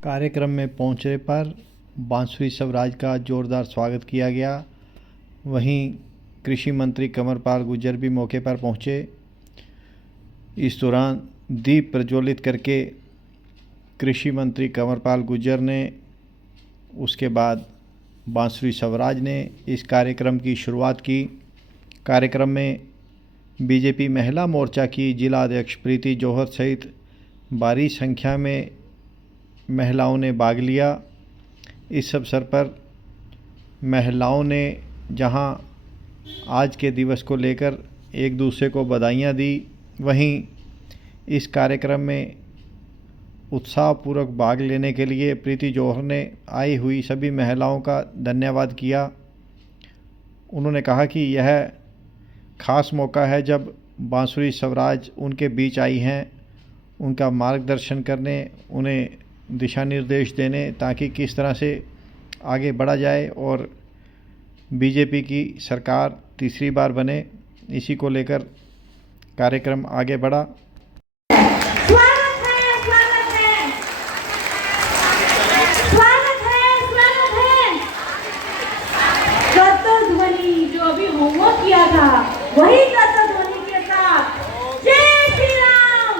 कार्यक्रम में पहुंचने पर बांसुरी स्वराज का जोरदार स्वागत किया गया। वहीं कृषि मंत्री कंवरपाल गुर्जर भी मौके पर पहुंचे। इस दौरान दीप प्रज्वलित करके कृषि मंत्री कंवरपाल गुर्जर ने, उसके बाद बांसुरी स्वराज ने इस कार्यक्रम की शुरुआत की। कार्यक्रम में बीजेपी महिला मोर्चा की जिला अध्यक्ष प्रीति जौहर सहित भारी संख्या में महिलाओं ने भाग लिया। इस अवसर पर महिलाओं ने जहां आज के दिवस को लेकर एक दूसरे को बधाइयां दी, वहीं इस कार्यक्रम में उत्साहपूर्वक भाग लेने के लिए प्रीति जौहर ने आई हुई सभी महिलाओं का धन्यवाद किया। उन्होंने कहा कि यह खास मौका है जब बांसुरी स्वराज उनके बीच आई हैं, उनका मार्गदर्शन करने, उन्हें दिशा निर्देश देने, ताकि किस तरह से आगे बढ़ा जाए और बीजेपी की सरकार तीसरी बार बने। इसी को लेकर कार्यक्रम आगे बढ़ा। स्वागत है, स्वागत है, स्वागत है, स्वागत है। कर्तव्य ध्वनि जो अभी होमवर्क किया था, वही कर्तव्य ध्वनि के साथ जय श्री राम,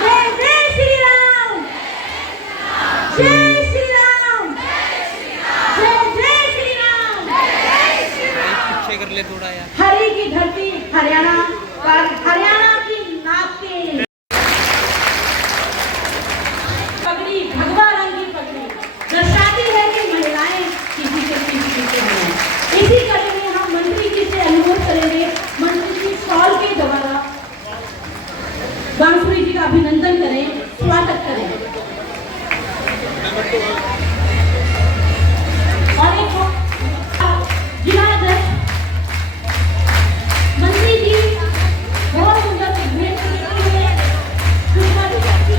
जय जय श्री राम, जय श्री राम, जय जय श्री राम। पीछे कर ले थोड़ा यार। हरी की धरती हरियाणा, हरियाणा की नाते पगड़ी, भगवा रंग की पगड़ी दर्शाती है कि महिलाएं किसी से पीछे हैं। इसी कड़ी में हम मंत्री जी से अनुरोध करेंगे, मंत्री जी शॉल के द्वारा बांसुरी जी का अभिनंदन करें, स्वागत करें। और एक जिला अध्यक्ष मंत्री जी बहुत सुंदर भेंट करते हुए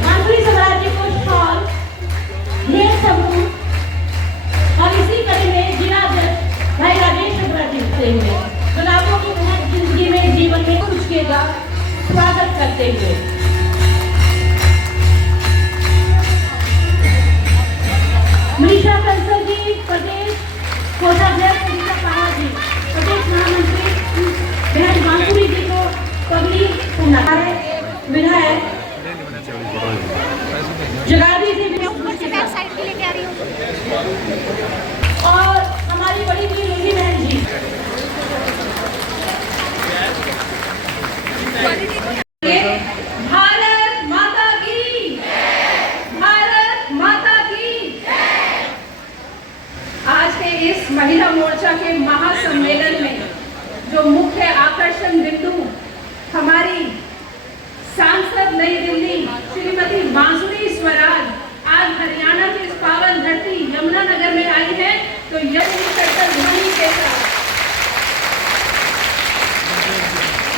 बांसुरी स्वराज जी को शॉल, भेंट समूह और इसी कड़ी में जिला अध्यक्ष भाई राजेश अग्रवाल देते हुए गुलाबों की महक जिंदगी में, जीवन में कुछ का स्वागत करते हुए मनीषा कंसल जी, प्रदेश कोषाध्यक्ष मनीषा पहाड़ जी, प्रदेश महामंत्री बहन बांसुरी जी को पगड़ी पहनाए, विधायक जगादी से और हमारी बड़ी बड़ी रोही बहन जी। भारत माता की, भारत माता की। आज के इस महिला मोर्चा के महासम्मेलन में जो मुख्य आकर्षण बिंदु हमारी सांसद नई दिल्ली श्रीमती बांसुरी स्वराज आज हरियाणा की इस पावन धरती यमुनानगर में आई है, तो यह ध्वनि के साथ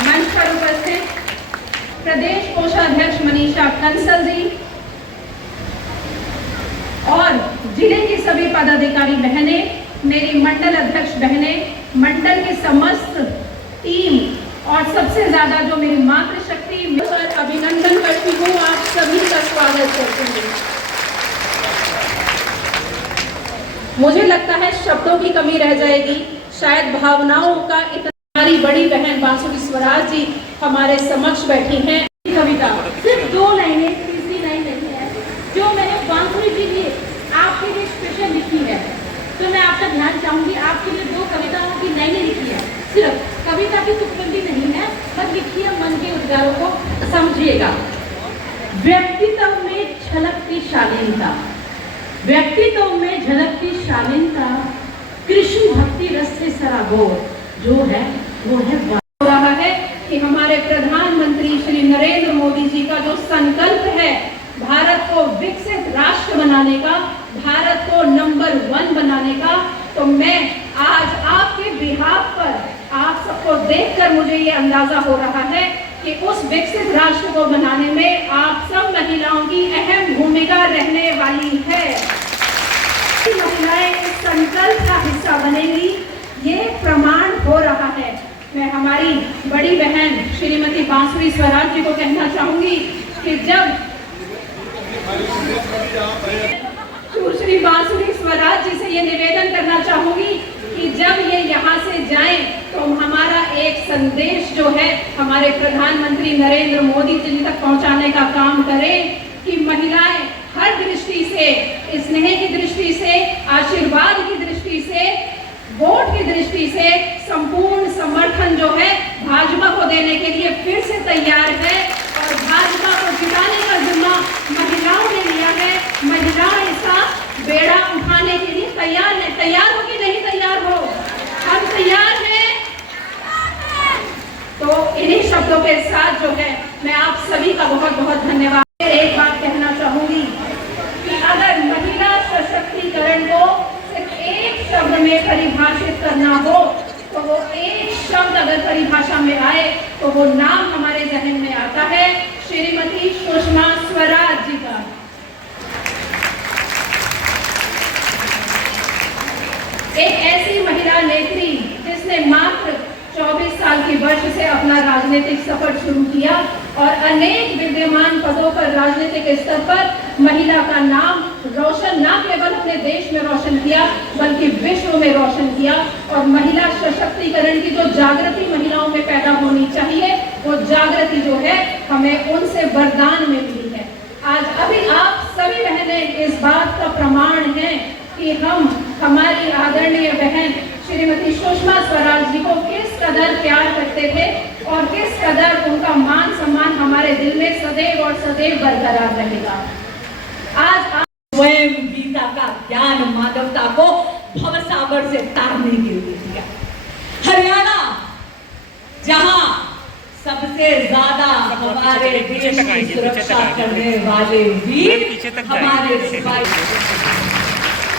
मंच पर उपस्थित प्रदेश कोषाध्यक्ष मनीषा कंसल जी और जिले की सभी पदाधिकारी बहनें, मेरी मंडल अध्यक्ष बहनें, मंडल की समस्त टीम और सबसे ज्यादा जो मेरी मातृशक्ति पर अभिनंदन करती हूँ, आप सभी का स्वागत करती हूँ। मुझे लगता है शब्दों की कमी रह जाएगी, शायद भावनाओं का इतना। हमारी बड़ी बहन बांसुरी स्वराज जी हमारे समक्ष बैठी हैं। कविता सिर्फ 2 लाइनें, तीसरी लाइन नहीं है, जो मैंने बांसुरी जी की आपके लिए स्पेशल लिखी है, तो मैं आपका ध्यान चाहूंगी। आपके लिए 2 कविताओं की लाइनें लिखी है, सिर्फ कविता की तुकबंदी नहीं है, बस लिखी है, मन के उद्गारों को समझिएगा। व्यक्तित्व में झलकती शालीनता, व्यक्तित्व में झलकती सराबोर जो है वो है हो रहा है कि हमारे प्रधानमंत्री श्री नरेंद्र मोदी जी का जो संकल्प है भारत को विकसित राष्ट्र बनाने का, भारत को नंबर 1 बनाने का, तो मैं आज आपके बिहाफ पर आप सबको देखकर मुझे ये अंदाजा हो रहा है कि उस विकसित राष्ट्र को बनाने में आप सब महिलाओं की अहम भूमिका रहने वाली है। महिलाएं इस संकल्प का हिस्सा बनेंगी, ये प्रमाण हो रहा है। मैं हमारी बड़ी बहन श्रीमती बांसुरी स्वराज जी को कहना चाहूंगी कि जब श्री बांसुरी स्वराज जी से ये निवेदन करना चाहूंगी कि जब ये यहाँ से जाएं तो हमारा एक संदेश जो है हमारे प्रधानमंत्री नरेंद्र मोदी जी तक पहुंचाने का काम करें कि महिलाएं हर दृष्टि से, स्नेह की दृष्टि से, आशीर्वाद की दृष्टि से, वोट की दृष्टि से संपूर्ण समर्थन जो है भाजपा को देने के लिए फिर से तैयार है और भाजपा को जिताने का जिम्मा महिलाओं ने लिया है। महिलाएं इसका बेड़ा उठाने के लिए तैयार है। तैयार हो कि नहीं तैयार हो? हम तैयार हैं। तो इन्हीं शब्दों के साथ जो है मैं आप सभी का बहुत बहुत धन्यवाद। एक बात कहना चाहूंगी कि अगर महिला सशक्तिकरण को सिर्फ एक शब्द में परिभाषित करना हो तो वो एक शब्द अगर परिभाषा में आए तो वो नाम हमारे जहन में आता है श्रीमती सुषमा स्वराज जी का। एक ऐसी महिला नेत्री जिसने मात्र 24 साल की वर्ष से अपना राजनीतिक सफर शुरू किया और अनेक विद्यमान पदों पर राजनीतिक स्तर पर महिला का नाम रोशन न केवल अपने देश में रोशन किया बल्कि विश्व में रोशन किया। और महिला सशक्तिकरण की जो जागृति महिलाओं में पैदा होनी चाहिए वो जागृति जो है हमें उनसे वरदान में मिली है। आज अभी आप सभी बहनें इस बात का प्रमाण हैं कि हम हमारी आदरणीय बहन श्रीमती सुषमा स्वराज जी को किस कदर प्यार करते थे और किस कदर उनका मान सम्मान हमारे दिल में सदैव और सदैव बरकरार रहेगा। आज आप स्वयं गीता का ज्ञान मानवता को भवसागर से तारने के लिए दिया। हरियाणा जहां सबसे ज्यादा हमारे देश की सुरक्षा करने वाले वीर हमारे सिपाही।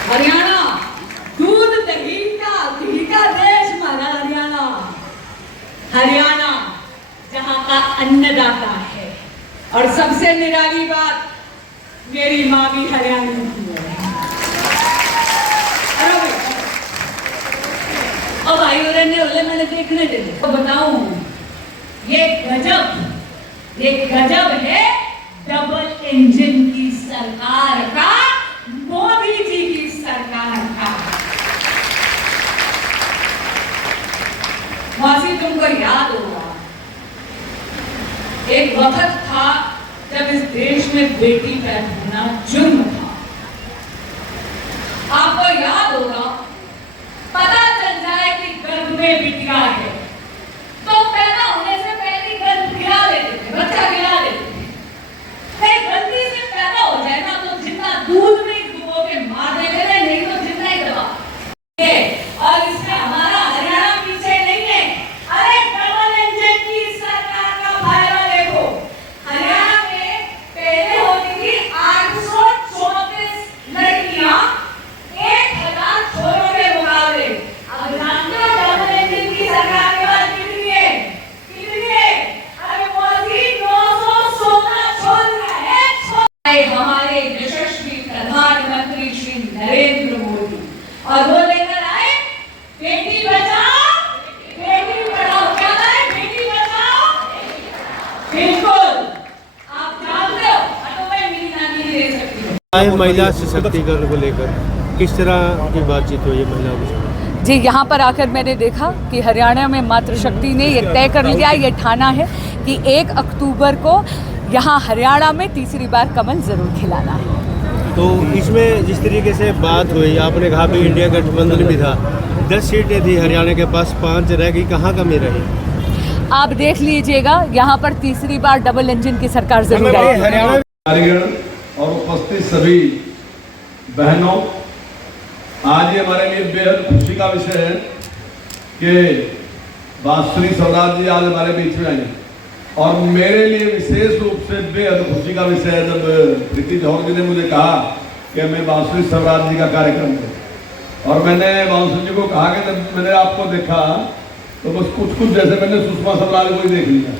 हरियाणा दूध दही का देश हमारा हरियाणा। हरियाणा जहां का अन्नदाता है और सबसे निराली बात मेरी माँ भी हरियाणा की है। अब भाई बोले मैंने देखने दे तो बताऊं ये गजब है डबल इंजन की सरकार का, मोदी जी की सरकार का। वासी तुमको याद होगा एक वक्त था जब इस देश में बेटी पैदा होना जुर्म था। आपको याद होगा पता चल जाए कि गर्भ में बिटिया है तो पैदा होने से पहले गर्भ गिरा देते थे, बच्चा गिरा देते थे। कहीं गलती से पैदा हो जाए ना तो जितना दूध में डुबो के मार देते थे, नहीं तो जितना ही दबा। और इसमें हमारा हरियाणा पीछे नहीं है। अरे डबल इंजन की सरकार का फायदा देखो। हरियाणा में पहले होती थी 834 लड़कियां 1000 छोरों के मुकाबले। अब जानते हो डबल इंजन की सरकार के बाद कितनी है? अरे मोदी 916 छोड़ है। हमारे यशस्वी प्रधानमंत्री श्री नरेंद्र मोदी और वो लेकर आए बेटी बचाओ बेटी पढ़ाओ। क्या है बेटी बचाओ? बिल्कुल आप जानते हो। तो मैं मेरी नानी नहीं दे सकती। महिला सशक्तिकरण को लेकर किस तरह की बातचीत हुई है महिलाओं के साथ? जी, यहाँ पर आकर मैंने देखा कि हरियाणा में मातृशक्ति ने ये तय कर लिया, ये ठाना है कि 1 अक्टूबर को यहाँ हरियाणा में तीसरी बार कमल जरूर खिलाना है। तो इसमें जिस तरीके से बात हुई, आपने कहा भी इंडिया गठबंधन भी था, 10 सीटें थी हरियाणा के पास, 5 रह गई, कहाँ कमी रही? आप देख लीजिएगा यहाँ पर तीसरी बार डबल इंजन की सरकार जरूर आएगी। कार्यगण और उपस्थित सभी बहनों, आज ये हमारे लिए बेहद खुशी का विषय है कि बांसुरी स्वराज जी आज हमारे बीच में आए और मेरे लिए विशेष रूप से बेहद खुशी का विषय है जब प्रीति जौहर जी ने मुझे कहा कि मैं बांसुरी स्वराज जी का कार्यक्रम करूं। और मैंने बांसुरी जी को कहा कि जब मैंने आपको देखा तो बस कुछ जैसे मैंने सुषमा स्वराज को ही देख लिया,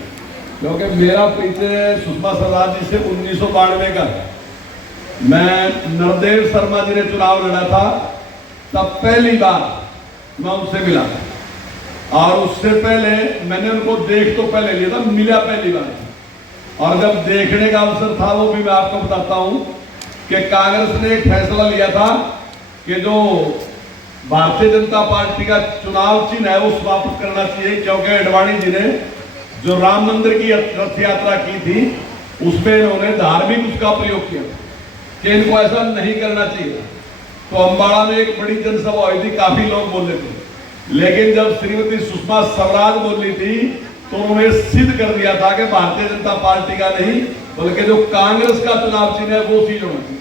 क्योंकि मेरा परिचय सुषमा स्वराज जी से 1992 का है। मैं नरदेव शर्मा जी ने चुनाव लड़ा था, तब पहली बार मैं उनसे मिला था और उससे पहले मैंने उनको देख तो पहले लिया था, मिला पहली बार। और जब देखने का अवसर था वो भी मैं आपको बताता हूं कि कांग्रेस ने एक फैसला लिया था कि जो भारतीय जनता पार्टी का चुनाव चिन्ह है वो समाप्त करना चाहिए, क्योंकि अडवाणी जी ने जो राम मंदिर की रथ यात्रा की थी उसमें इन्होंने धार्मिक उसका प्रयोग किया कि इनको ऐसा नहीं करना चाहिए। तो अम्बाड़ा में एक बड़ी जनसभा हुई थी, काफी लोग बोले थे, लेकिन जब श्रीमती सुषमा स्वराज बोली थी तो उन्होंने सिद्ध कर दिया था कि भारतीय जनता पार्टी का नहीं बल्कि जो कांग्रेस का चुनाव चिन्ह है वो चीज होना चाहिए।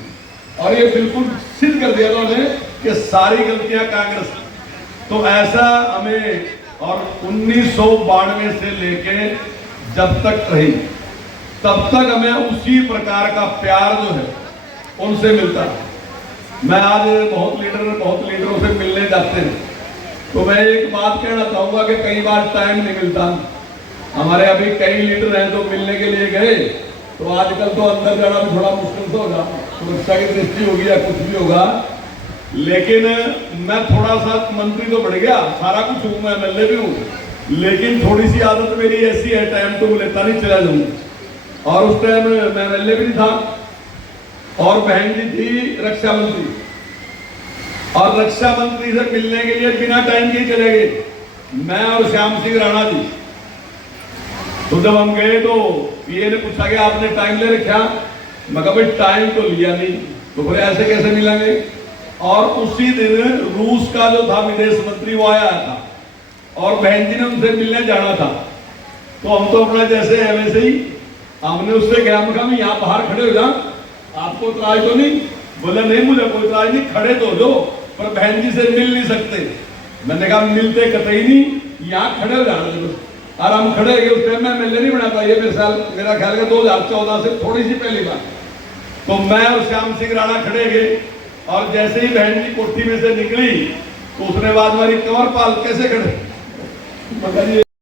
और ये बिल्कुल सिद्ध कर दिया उन्होंने कि सारी गलतियां कांग्रेस की। तो ऐसा हमें और 1992 से लेके जब तक रही तब तक हमें उसी प्रकार का प्यार जो है उनसे मिलता है। मैं आज बहुत लीडरों से मिलने जाते हैं तो मैं एक बात कहना चाहूंगा कि कई बार टाइम नहीं मिलता। हमारे अभी कई लीडर हैं जो मिलने के लिए गए तो आजकल तो अंदर जाना भी थोड़ा मुश्किल तो होगा, सुरक्षा की दृष्टि होगी या कुछ भी होगा, लेकिन मैं थोड़ा सा मंत्री तो बढ़ गया, सारा कुछ हूं, मैं एमएलए भी हूं, लेकिन थोड़ी सी आदत मेरी ऐसी है टाइम तो लेता नहीं चला जाऊंगा। और उस टाइम मैं एमएलए भी नहीं था और बहन जी थी रक्षा मंत्री, और रक्षा मंत्री से मिलने के लिए बिना टाइम के चले गए मैं और श्याम सिंह राणा जी। तो जब हम गए तो पीए ने पूछा कि आपने टाइम ले रखा, मैं कहा भाई टाइम तो लिया नहीं, तो बोले ऐसे कैसे मिलेंगे। और उसी दिन रूस का जो था विदेश मंत्री वो आया था और बहन जी ने उनसे मिलने जाना था। तो हम तो अपना जैसे है वैसे ही हमने उससे कहा, मैं कहा यहाँ बाहर खड़े हो जा, आपको इतराज तो नहीं? बोले नहीं मुझे कोई इतराज नहीं, खड़े तो हो, पर बहन जी से मिल नहीं सकते। मैंने कहा मिलते कतई नहीं, यहाँ खड़े हो जाना। और हम खड़े गए, उस टाइम में एमएलए नहीं बना था, ये मेरा ख्याल है 2014 से थोड़ी सी पहली बार। तो मैं और श्याम सिंह राणा खड़े गए और जैसे ही बहन जी कोठी में से निकली तो उसने बाद हमारी कंवर पाल कैसे खड़े, मतलब ये